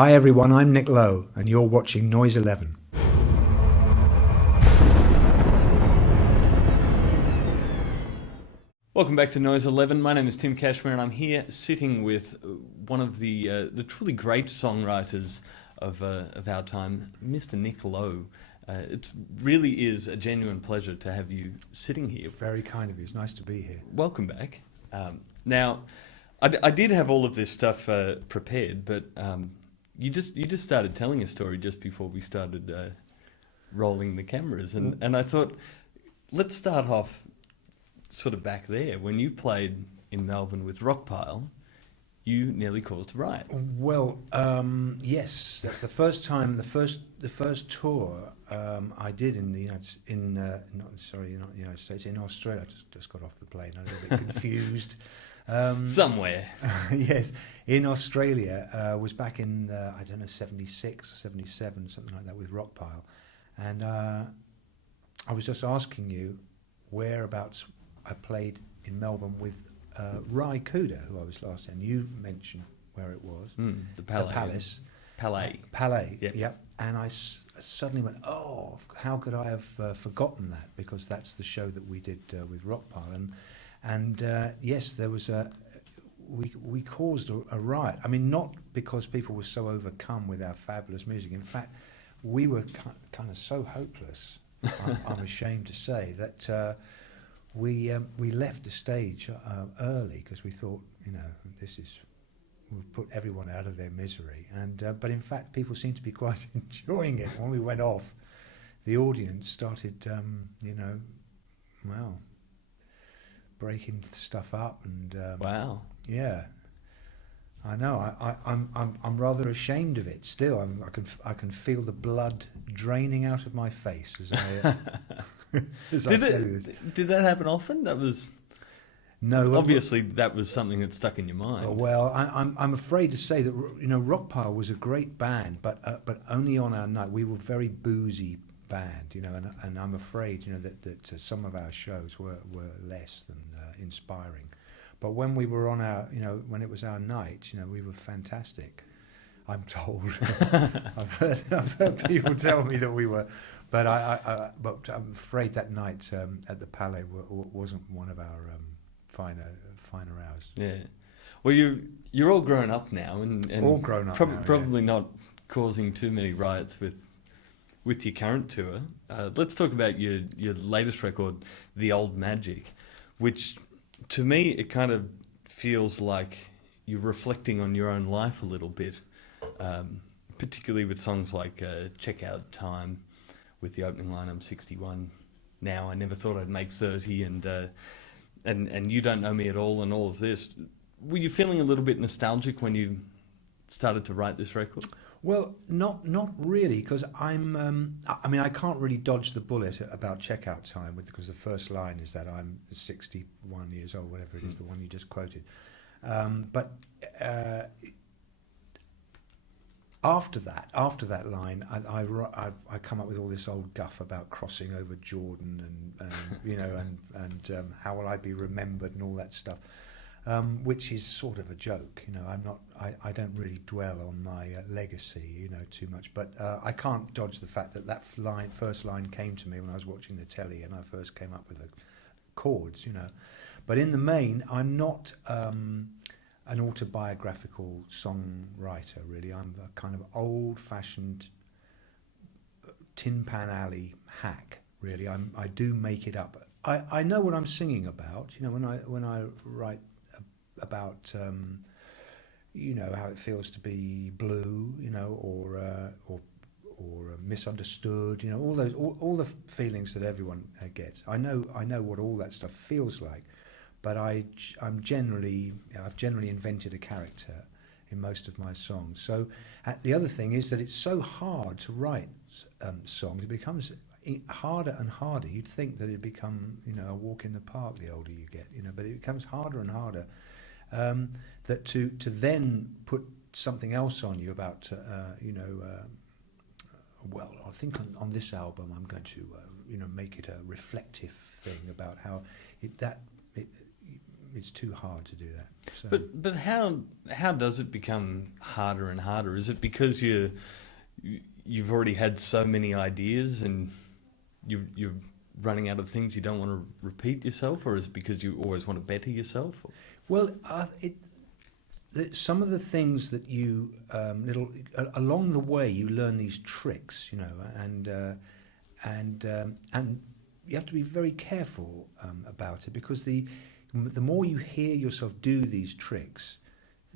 Hi everyone, I'm Nick Lowe and you're watching Noise 11. Welcome back to Noise 11. My name is Tim Cashmere and I'm here sitting with one of the truly great songwriters of our time, Mr. Nick Lowe. It really is a genuine pleasure to have you sitting here. Very kind of you. It's nice to be here. Welcome back. Now, I did have all of this stuff prepared, but you just started telling a story just before we started rolling the cameras, and I thought, let's start off sort of back there. When you played in Melbourne with Rockpile, you nearly caused a riot. Well, yes, that's the first time, the first tour I did in the not the United States, in Australia. I just got off the plane. I'm a little bit confused. Somewhere. Yes, in Australia was back in, 76 or 77, something like that, with Rockpile. And I was just asking you whereabouts I played in Melbourne with Rai Kuda, who I was last time. You mentioned where it was. The Palais. The Palace. Palais. Yep. And I suddenly went, oh, how could I have forgotten that? Because that's the show that we did with Rockpile. And yes, there was we caused a riot. I mean, not because people were so overcome with our fabulous music. In fact, we were kind of so hopeless, I'm ashamed to say, that we left the stage early because we thought, we'll put everyone out of their misery. But in fact, people seemed to be quite enjoying it. When we went off, the audience started, breaking stuff up and Wow. Yeah, I know. I'm rather ashamed of it still. I can feel the blood draining out of my face as I tell you this. Did that happen often? That was no. Obviously, that was something that stuck in your mind. Well, I'm afraid to say that Rockpile was a great band, but only on our night. We were very boozy band, and I'm afraid that some of our shows were less than inspiring. But when we were on our, when it was our night, we were fantastic. I'm told. I've heard people tell me that we were, but but I'm afraid that night at the Palais wasn't one of our finer hours. Yeah. Well, you're all grown up now, and all grown up now, probably not causing too many riots with your current tour. Let's talk about your latest record, The Old Magic, which to me it kind of feels like you're reflecting on your own life a little bit, particularly with songs like Check Out Time, with the opening line, I'm 61 now, I never thought I'd make 30, and You Don't Know Me at All, and all of this. Were you feeling a little bit nostalgic when you started to write this record? Well, not really, because I can't really dodge the bullet about Checkout Time, because the first line is that I'm 61 years old, whatever it is, the one you just quoted. But after that line, I come up with all this old guff about crossing over Jordan and how will I be remembered and all that stuff. Which is sort of a joke, I don't really dwell on my legacy, too much. But I can't dodge the fact that first line came to me when I was watching the telly, and I first came up with the chords, But in the main, I'm not an autobiographical songwriter, really. I'm a kind of old-fashioned Tin Pan Alley hack, really. I do make it up. I know what I'm singing about, when I write about how it feels to be blue, or misunderstood, all the feelings that everyone gets. I know what all that stuff feels like, but I've generally invented a character in most of my songs. So the other thing is that it's so hard to write songs. It becomes harder and harder. You'd think that it'd become a walk in the park the older you get, but it becomes harder and harder. That to then put something else on you about well, I think on this album I'm going to make it a reflective thing about how it's too hard to do that. So. But how does it become harder and harder? Is it because you've already had so many ideas and you're running out of things you don't want to repeat yourself, or is it because you always want to better yourself? Well, some of the things that you along the way you learn these tricks, and you have to be very careful about it, because the more you hear yourself do these tricks,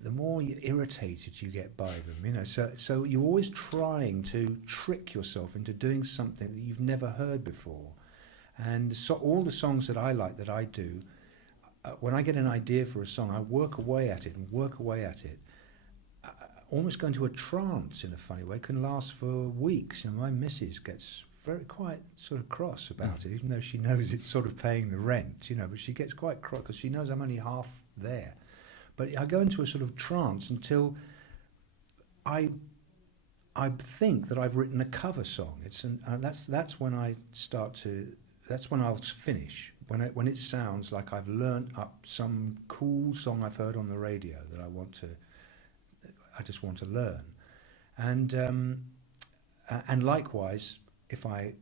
the more irritated you get by them. So you're always trying to trick yourself into doing something that you've never heard before. And so all the songs that I like, that I do, when I get an idea for a song, I work away at it, almost go into a trance in a funny way. It can last for weeks. My missus gets quite sort of cross about it, even though she knows it's sort of paying the rent, but she gets quite cross because she knows I'm only half there. But I go into a sort of trance until I think that I've written a cover song. That's when I start to. That's when I'll finish. When it sounds like I've learnt up some cool song I've heard on the radio that I just want to learn, and likewise, if I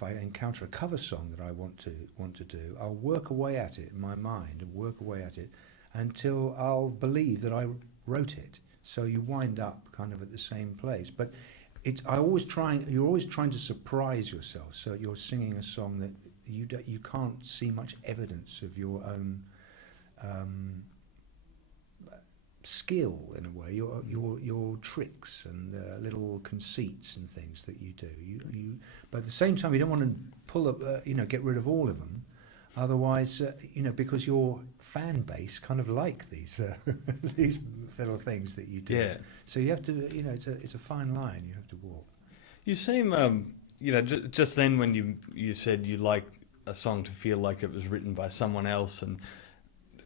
encounter a cover song that I want to do, I'll work away at it in my mind and work away at it until I'll believe that I wrote it. So you wind up kind of at the same place, but. You're always trying to surprise yourself. So you're singing a song that you can't see much evidence of your own skill, in a way. Your tricks and little conceits and things that you do. But at the same time, you don't want to pull up, get rid of all of them. Otherwise, because your fan base kind of like these these little things that you do. Yeah. So you have to, it's a fine line you have to walk. You seem, just then when you said you like a song to feel like it was written by someone else, and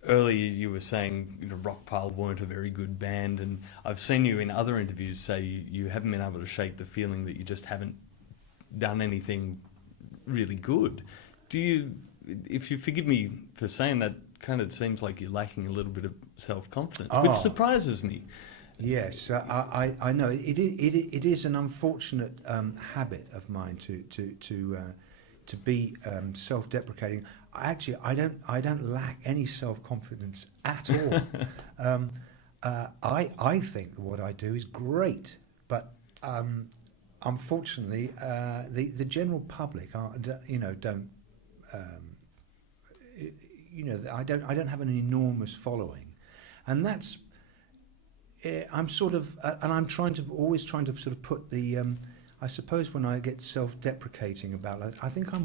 earlier you were saying Rockpile weren't a very good band, and I've seen you in other interviews say you haven't been able to shake the feeling that you just haven't done anything really good. If you forgive me for saying that, kind of seems like you're lacking a little bit of self-confidence, which surprises me. Yes, I know it is an unfortunate habit of mine to be self-deprecating. I don't lack any self-confidence at all. I think that what I do is great, but unfortunately, the general public don't. I don't have an enormous following, and that's. I'm sort of, and I'm always trying to sort of put the. I suppose when I get self-deprecating about that, I think I'm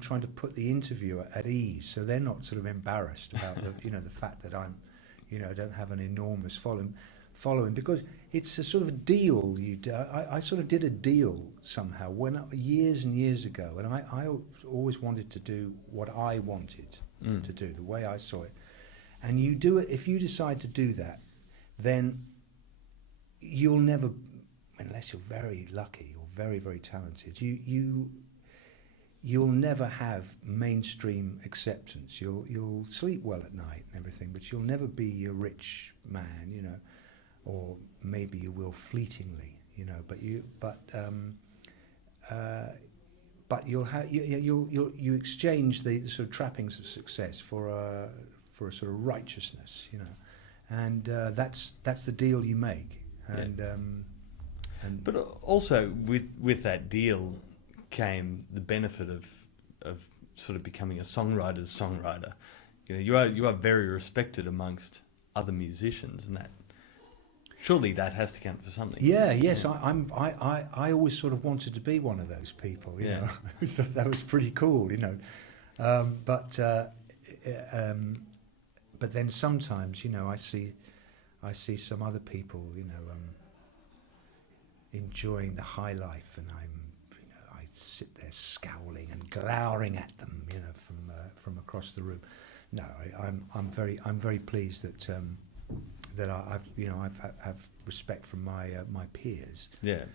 trying to put the interviewer at ease, so they're not sort of embarrassed about the fact that I'm, don't have an enormous following, because it's a sort of a deal you do. I sort of did a deal somehow years and years ago, and I always wanted to do what I wanted to do, the way I saw it. And you do it, if you decide to do that, then you'll never, unless you're very lucky or very, very talented, you'll never have mainstream acceptance. You'll sleep well at night and everything, but you'll never be a rich man, or maybe you will fleetingly, but you'll exchange the sort of trappings of success for a sort of righteousness, and that's the deal you make. But also with that deal came the benefit of sort of becoming a songwriter's songwriter. You are very respected amongst other musicians, and that surely that has to count for something. Yes. I always sort of wanted to be one of those people. So that was pretty cool. But then sometimes I see some other people enjoying the high life, and I sit there scowling and glowering at them, from across the room. No, I'm very pleased that I have respect from my peers. Yeah.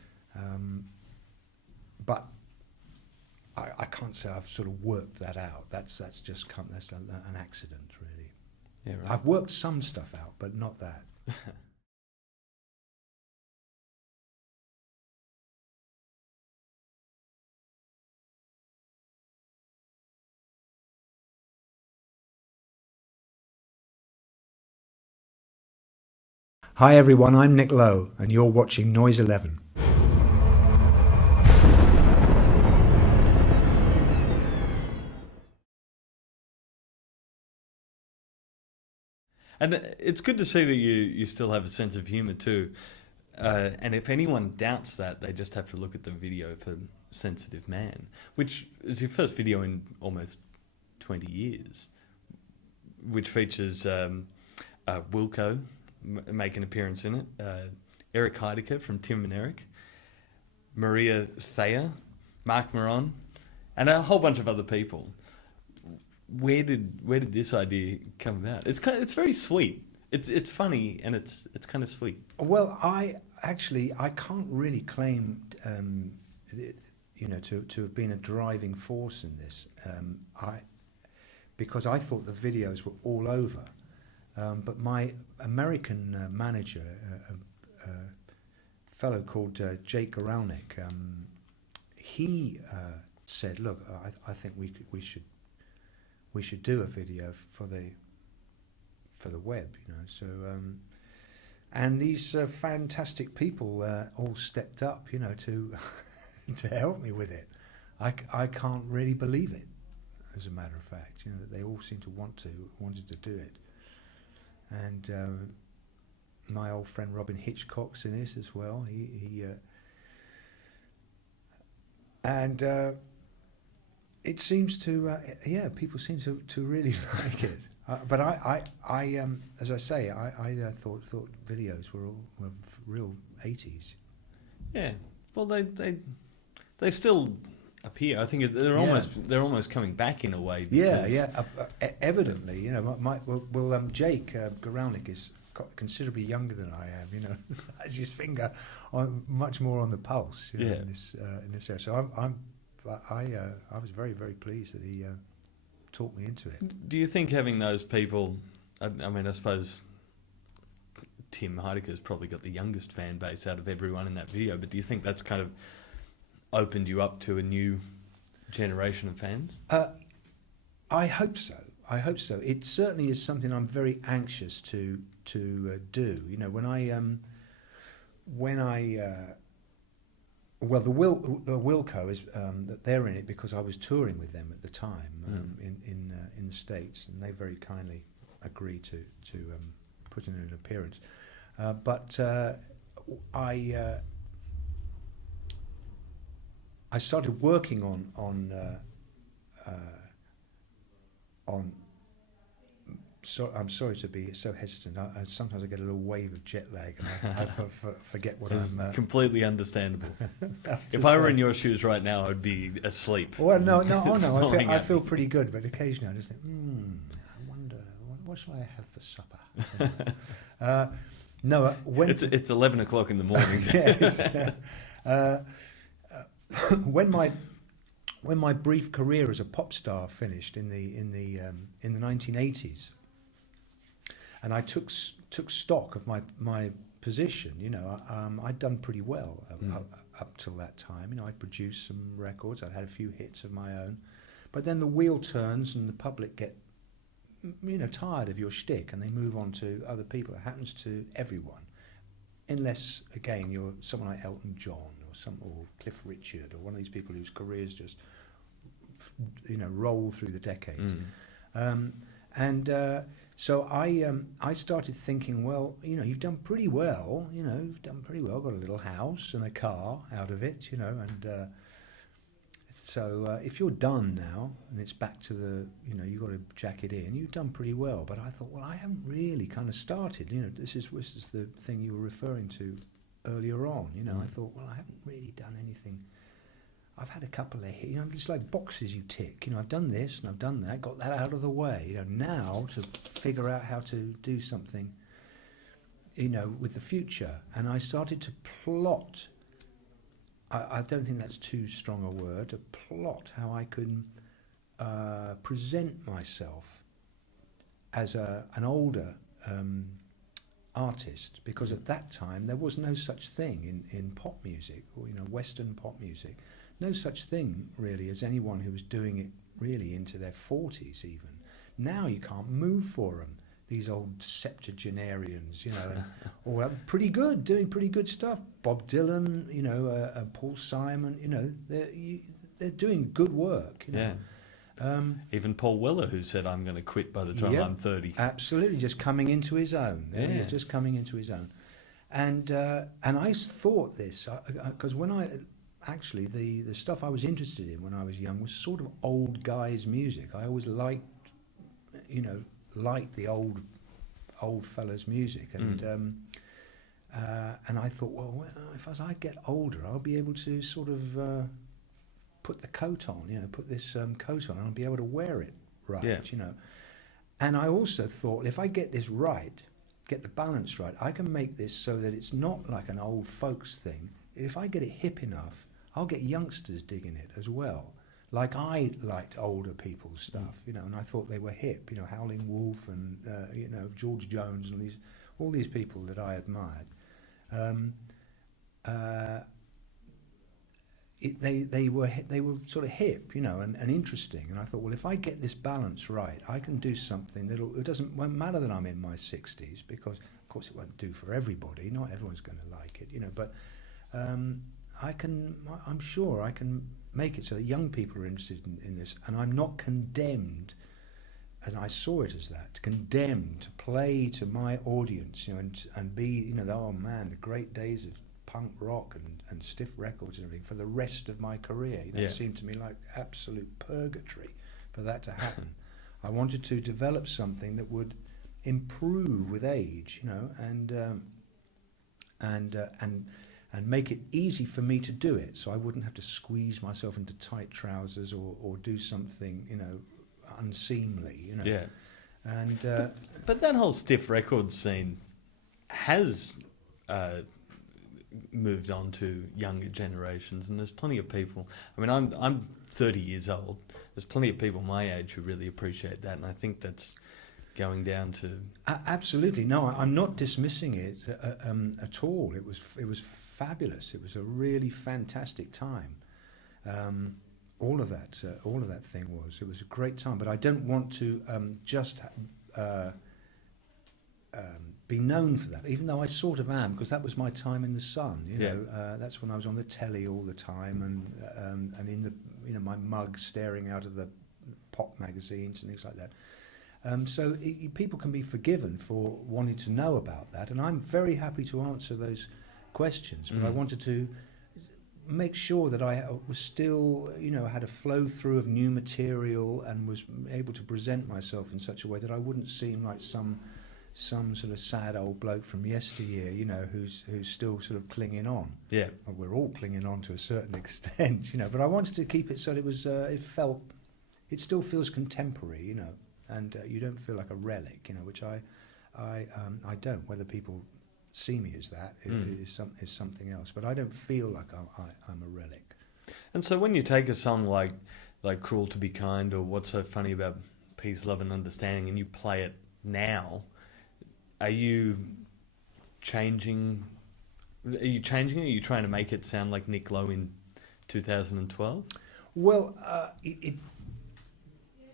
But I can't say I've sort of worked that out. That's just that's an accident, really. Yeah, right. I've worked some stuff out, but not that. Hi everyone, I'm Nick Lowe, and you're watching Noise 11. And it's good to see that you still have a sense of humour too. And if anyone doubts that, they just have to look at the video for Sensitive Man, which is your first video in almost 20 years, which features Wilco make an appearance in it, Eric Heidecker from Tim and Eric, Maria Thayer, Mark Moron, and a whole bunch of other people. Where did this idea come about? It's very sweet. It's funny and it's kind of sweet. Well, I can't really claim, to have been a driving force in this. Because I thought the videos were all over, but my American manager, a fellow called Jake Goralnik, he said, "Look, I think we should do a video for the web, So, and these fantastic people all stepped up, to to help me with it. I can't really believe it, as a matter of fact, that they all seem to wanted to do it. And my old friend Robin Hitchcock's in this as well. It seems to, people seem to really like it. But I as I say, I thought videos were real 80s. Yeah, well, they still appear. I think they're almost coming back in a way. Evidently, Jake Goralnik is considerably younger than I am. Has his finger much more on the pulse. In this area. So I was very, very pleased that he talked me into it. Do you think having those people? I mean, I suppose Tim Heidecker's probably got the youngest fan base out of everyone in that video. But do you think that's kind of opened you up to a new generation of fans? I hope so. It certainly is something I'm very anxious to do. The Wilco is that they're in it because I was touring with them at the time in the States, and they very kindly agreed to put in an appearance. But I started working on. So I'm sorry to be so hesitant. Sometimes I get a little wave of jet lag, and I forget what I'm. Completely understandable. If I were in your shoes right now, I'd be asleep. Well, no. I feel pretty good, but occasionally I just think, I wonder what shall I have for supper. When it's 11 o'clock in the morning. Yes. When my brief career as a pop star finished in the 1980s, and I took stock of my position, I'd done pretty well up till that time. I'd produced some records, I'd had a few hits of my own, but then the wheel turns and the public get tired of your shtick and they move on to other people. It happens to everyone, unless again you're someone like Elton John or Cliff Richard or one of these people whose careers just roll through the decades. So I started thinking, well, you've done pretty well. Got a little house and a car out of it, and so if you're done now and it's back to the, you've got to jack it in, you've done pretty well. But I thought, well, I haven't really kind of started. This is the thing you were referring to earlier on. I thought, well, I haven't really done anything. I've had a couple of hits, it's like boxes you tick. I've done this and I've done that, got that out of the way. Now to figure out how to do something, with the future. And I started to plot I don't think that's too strong a word, a plot, how I can present myself as an older artist, because at that time there was no such thing in pop music, or Western pop music, no such thing really as anyone who was doing it really into their 40s even. Now you can't move for them, these old septuagenarians, and all pretty good, doing pretty good stuff. Bob Dylan, Paul Simon, they're doing good work. Yeah. Even Paul Weller, who said, "I'm going to quit by the time I'm 30." Absolutely, just coming into his own. Yeah. Just coming into his own. And I thought this, because when actually the stuff I was interested in when I was young was sort of old guys' music. I always liked the old fellas' music, and I thought, well, as I get older, I'll be able to sort of put the coat on, put this coat on, and I'll be able to wear it right, And I also thought, if I get this right, get the balance right, I can make this so that it's not like an old folks thing. If I get it hip enough, I'll get youngsters digging it as well. Like I liked older people's stuff, and I thought they were hip, Howling Wolf and George Jones and all these people that I admired. They were sort of hip, and interesting. And I thought, well, if I get this balance right, I can do something won't matter that I'm in my 60s, because of course it won't do for everybody. Not everyone's going to like it, but I'm sure I can make it so that young people are interested in this, and I'm not condemned. And I saw it as that, condemned to play to my audience, and be, oh man, the great days of punk rock and stiff records and everything for the rest of my career. It seemed to me like absolute purgatory for that to happen. I wanted to develop something that would improve with age, and make it easy for me to do it, so I wouldn't have to squeeze myself into tight trousers or do something, unseemly, Yeah. And but that whole stiff record scene has moved on to younger generations, and there's plenty of people. I mean, I'm 30 years old. There's plenty of people my age who really appreciate that, and I think that's going down to absolutely. No, I'm not dismissing it at all. It was fabulous. It was a really fantastic time. All of that thing was. It was a great time. But I don't want to just be known for that, even though I sort of am, because that was my time in the sun. That's when I was on the telly all the time, and in the my mug staring out of the pop magazines and things like that. So people can be forgiven for wanting to know about that, and I'm very happy to answer those questions. But I wanted to make sure that I was still, had a flow through of new material and was able to present myself in such a way that I wouldn't seem like some sort of sad old bloke from yesteryear, who's still sort of clinging on. Yeah, well, we're all clinging on to a certain extent, But I wanted to keep it so that it was, it still feels contemporary, and you don't feel like a relic, which I don't. Whether people see me as that is something else, but I don't feel like I'm a relic. And so when you take a song like "Cruel to Be Kind" or "What's So Funny About Peace, Love and Understanding" and you play it now, are you changing? Are you changing? Are you trying to make it sound like Nick Lowe in 2012? Well,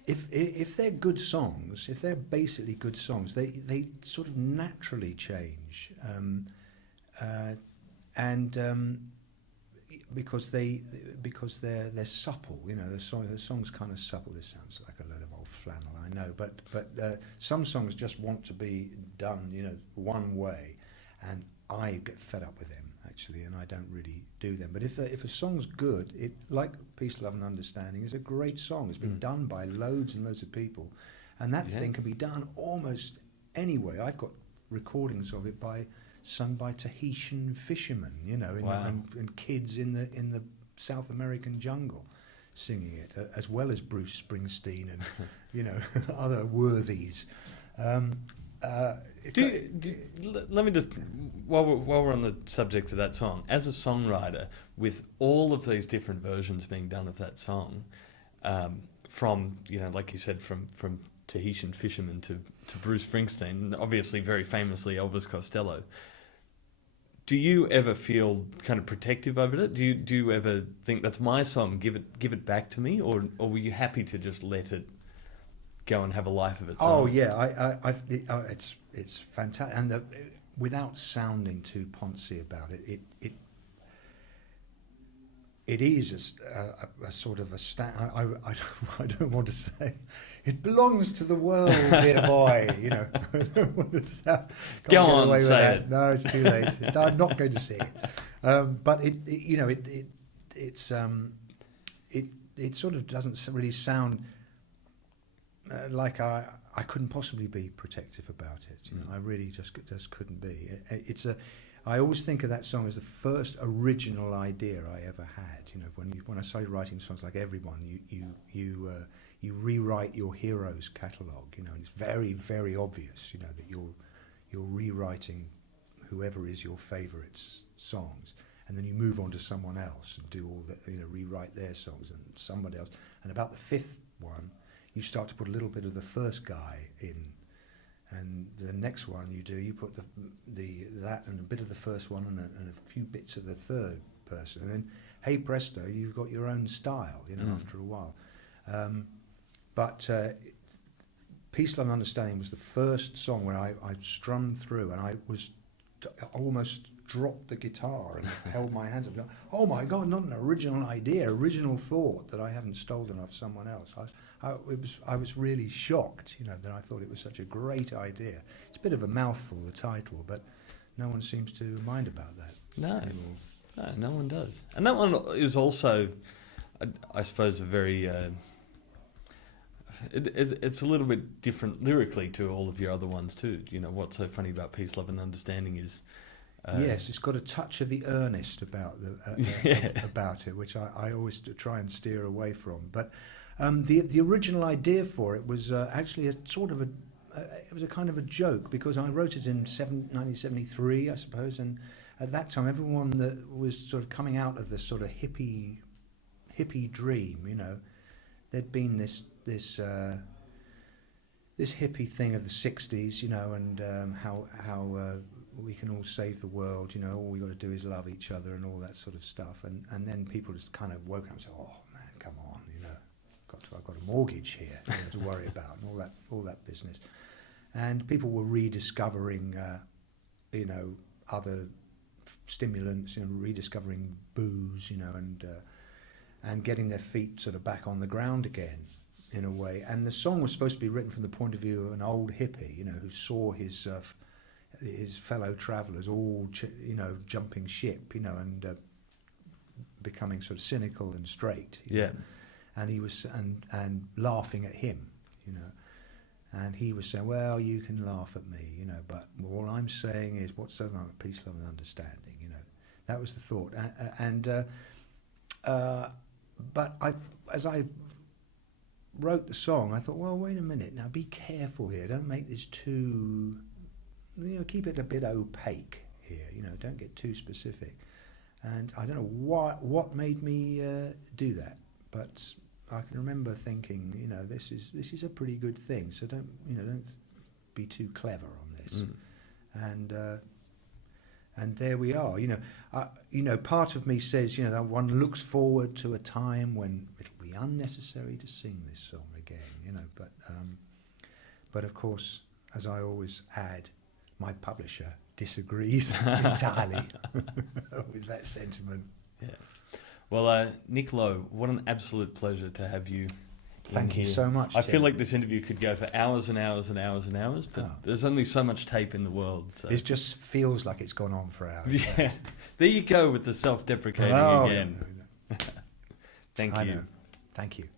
if they're good songs, if they're basically good songs, they sort of naturally change, because they're supple. The song's kind of supple. This sounds like a load of old flannel, I know, but some songs just want to be done, one way, and I get fed up with them actually, and I don't really do them. But if a song's good, it, like Peace, Love and Understanding, is a great song. It's been done by loads and loads of people, and that thing can be done almost anyway. I've got recordings of it sung by Tahitian fishermen, and kids in the South American jungle singing it, as well as Bruce Springsteen and other worthies. Let me just, while we're on the subject of that song, as a songwriter, with all of these different versions being done of that song, from, like you said, from Tahitian Fisherman to Bruce Springsteen, and obviously very famously Elvis Costello, do you ever feel kind of protective over it? Do you ever think, that's my song, give it back to me, or were you happy to just let it go and have a life of its own? Oh yeah, it's fantastic, and without sounding too poncy about it, it is a sort of a I don't want to say it belongs to the world, dear boy. I don't want to say, go on, say it. No, it's too late. I'm not going to say it. But it sort of doesn't really sound like I couldn't possibly be protective about it. I really just couldn't be. I always think of that song as the first original idea I ever had. When I started writing songs like everyone, you rewrite your hero's catalogue. And it's very, very obvious. That you're rewriting whoever is your favourite songs, and then you move on to someone else and do all that. Rewrite their songs and somebody else. And about the fifth one, you start to put a little bit of the first guy in. And the next one you put that and a bit of the first one and a few bits of the third person, and then hey presto, you've got your own style. After a while. But Peace, Love and Understanding was the first song where I strummed through, and I almost dropped the guitar and held my hands up. Oh my God, not an original idea, original thought that I haven't stolen off someone else. I was really shocked, that I thought it was such a great idea. It's a bit of a mouthful, the title, but no one seems to mind about that. No one does. And that one is also, I suppose, a very... It's a little bit different lyrically to all of your other ones too. What's so funny about Peace, Love and Understanding is... yes, it's got a touch of the earnest about about it, which I always try and steer away from. But the original idea for it was actually it was a kind of a joke, because I wrote it in 1973, I suppose, and at that time everyone that was sort of coming out of this sort of hippie dream, there'd been this hippie thing of the 60s, and how we can all save the world, all we got to do is love each other and all that sort of stuff, and then people just kind of woke up and said, oh man, come on, I've got a mortgage here to worry about, and all that business, and people were rediscovering other stimulants, rediscovering booze, and getting their feet sort of back on the ground again, in a way. And the song was supposed to be written from the point of view of an old hippie, who saw his fellow travellers all, jumping ship, and becoming sort of cynical and straight. And he was and laughing at him, and he was saying, well, you can laugh at me, but all I'm saying is, what's so wrong with peace, love and understanding, that was the thought. But as I wrote the song, I thought, well, wait a minute, now be careful here, don't make this too, keep it a bit opaque here, don't get too specific. And I don't know what made me do that, but I can remember thinking, this is a pretty good thing, so don't be too clever on this. And there we are. Part of me says, that one looks forward to a time when it'll be unnecessary to sing this song again. But of course, as I always add, my publisher disagrees entirely with that sentiment. Yeah. Well, Nick Lowe, what an absolute pleasure to have you. Thank you so much. I feel like this interview could go for hours and hours and hours and hours, but there's only so much tape in the world. So. It just feels like it's gone on for hours. Yeah, there you go with the self-deprecating again. No. Thank you. Thank you.